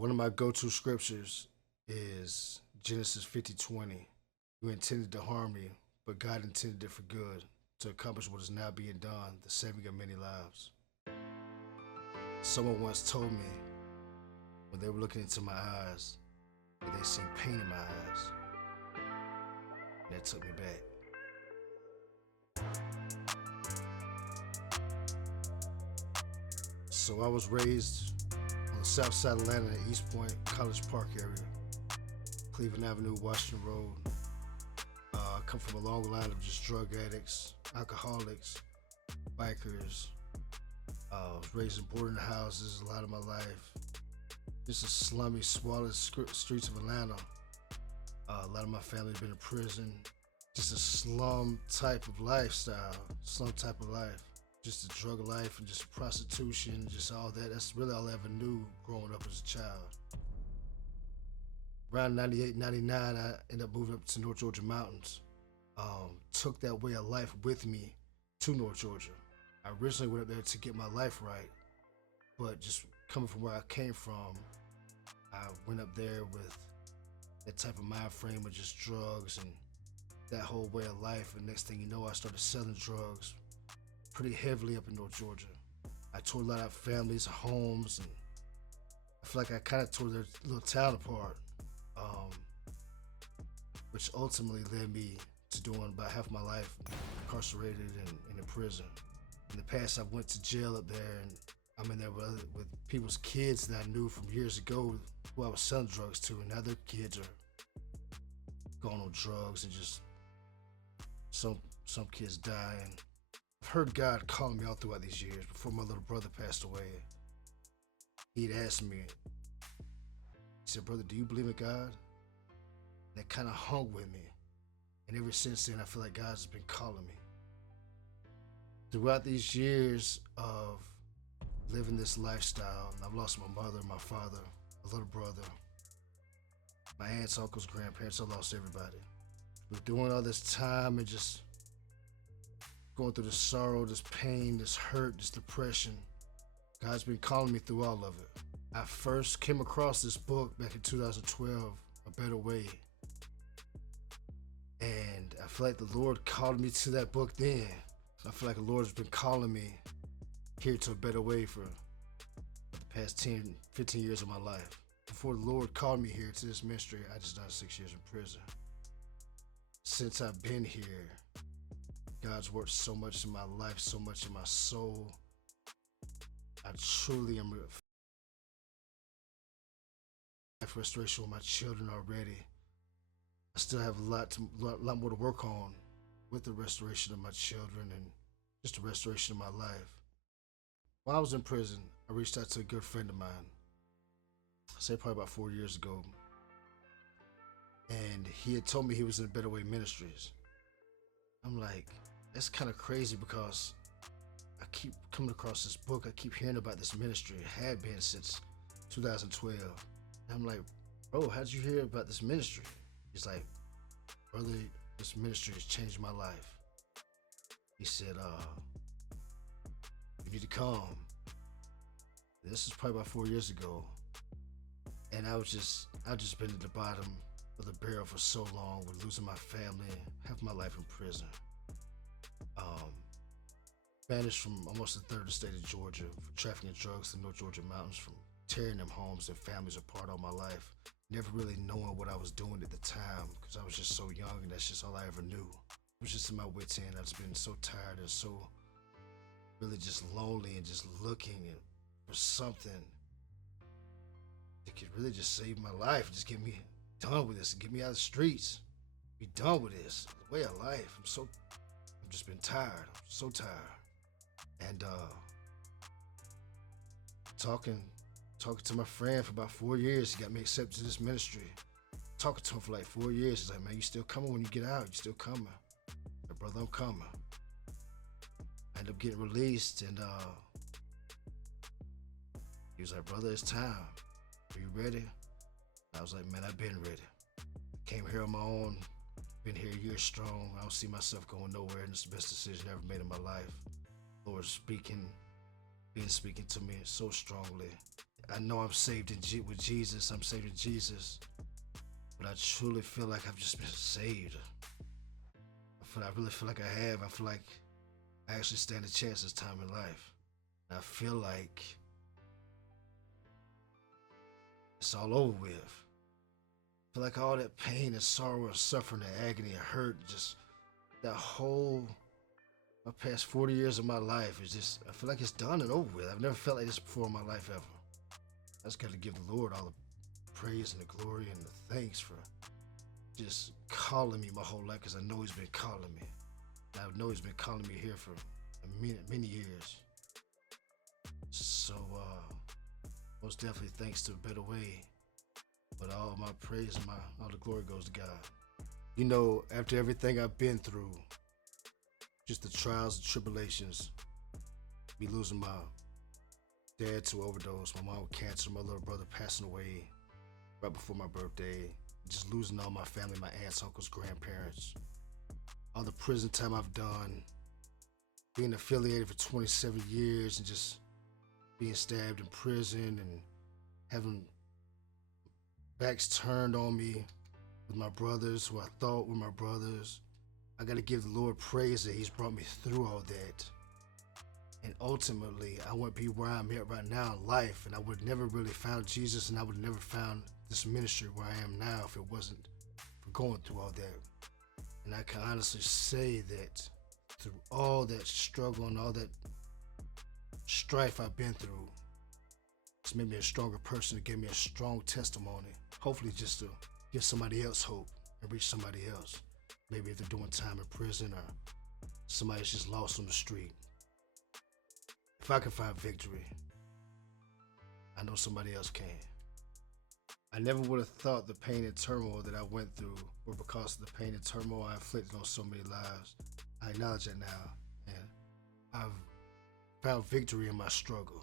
One of my go-to scriptures is Genesis 50:20. You intended to harm me, but God intended it for good to accomplish what is now being done, the saving of many lives. Someone once told me when they were looking into my eyes that they seen pain in my eyes. And that took me back. So I was raised on the south side of Atlanta, East Point, College Park area, Cleveland Avenue, Washington Road. I come from a long line of just drug addicts, alcoholics, bikers. I was raised in boarding houses a lot of my life. Just a slummy, squalid streets of Atlanta. A lot of my family have been in prison. Just a slum type of lifestyle, slum type of life. Just a drug life and just prostitution, just all that. That's really all I ever knew growing up as a child. Around 98, 99, I ended up moving up to North Georgia mountains. Took that way of life with me to North Georgia. I originally went up there to get my life right, but just coming from where I came from, I went up there with that type of mind frame of just drugs and that whole way of life. And next thing you know, I started selling drugs pretty heavily up in North Georgia. I tore a lot of families, homes, and I feel like I kind of tore their little town apart, which ultimately led me to doing about half my life incarcerated and in prison. In the past, I went to jail up there, and I'm in there with people's kids that I knew from years ago who I was selling drugs to, and now their kids are going on drugs and just some kids dying. I've heard God calling me out throughout these years. Before my little brother passed away, he'd asked me, he said, "Brother, do you believe in God?" And that kind of hung with me. And ever since then, I feel like God's been calling me. Throughout these years of living this lifestyle, and I've lost my mother, my father, a little brother, my aunts, uncles, grandparents. I lost everybody. But doing all this time and just going through this sorrow, this pain, this hurt, this depression, God's been calling me through all of it. I first came across this book back in 2012, A Better Way. And I feel like the Lord called me to that book then. I feel like the Lord has been calling me here to a better way for the past 10, 15 years of my life. Before the Lord called me here to this ministry, I just done 6 years in prison. Since I've been here, God's worked so much in my life, so much in my soul. I truly am life restoration with my children already. I still have a lot more to work on with the restoration of my children and just the restoration of my life. While I was in prison, I reached out to a good friend of mine, I say probably about 4 years ago, and he had told me he was in Better Way Ministries. I'm like, that's kind of crazy because I keep coming across this book. I keep hearing about this ministry. It had been since 2012. And I'm like, bro, how'd you hear about this ministry? He's like, brother, this ministry has changed my life. He said, you need to come. This is probably about 4 years ago. And I've just been at the bottom of the barrel for so long with losing my family, half my life in prison. Banished from almost the third state of Georgia for trafficking drugs in North Georgia mountains, from tearing them homes and families apart all my life. Never really knowing what I was doing at the time because I was just so young and that's just all I ever knew. I was just in my wits' end. I've just been so tired and so really just lonely and just looking for something that could really just save my life, just get me done with this and get me out of the streets. Be done with this. The way of life. I've just been tired. I'm so tired. And talking to my friend for about 4 years. He got me accepted to this ministry. Talking to him for like 4 years. He's like, man, you still coming when you get out? You still coming? Like, brother, I'm coming. I ended up getting released, and he was like, brother, it's time. Are you ready? I was like, man, I've been ready. Came here on my own. Been here a year strong. I don't see myself going nowhere, and it's the best decision I ever made in my life. Lord speaking to me so strongly. I know I'm saved with Jesus. I'm saved in Jesus. But I truly feel like I've just been saved. I really feel like I have. I feel like I actually stand a chance this time in life. And I feel like it's all over with. I feel like all that pain and sorrow and suffering and agony and hurt, just that whole my past 40 years of my life is just, I feel like it's done and over with. I've never felt like this before in my life ever. I just got to give the Lord all the praise and the glory and the thanks for just calling me my whole life, because I know He's been calling me. And I know He's been calling me here for many years. So, most definitely thanks to a better way. But all my praise and all the glory goes to God. You know, after everything I've been through, just the trials and tribulations, me losing my dad to overdose, my mom with cancer, my little brother passing away right before my birthday, just losing all my family, my aunts, uncles, grandparents, all the prison time I've done, being affiliated for 27 years and just being stabbed in prison and having backs turned on me with my brothers who I thought were my brothers. I gotta give the Lord praise that He's brought me through all that. And ultimately, I wouldn't be where I'm at right now in life, and I would never really found Jesus, and I would never found this ministry where I am now if it wasn't for going through all that. And I can honestly say that through all that struggle and all that strife I've been through, it's made me a stronger person, to give me a strong testimony, hopefully just to give somebody else hope and reach somebody else. Maybe if they're doing time in prison or somebody's just lost on the street. If I can find victory, I know somebody else can. I never would have thought the pain and turmoil that I went through were because of the pain and turmoil I inflicted on so many lives. I acknowledge that now, and I've found victory in my struggle.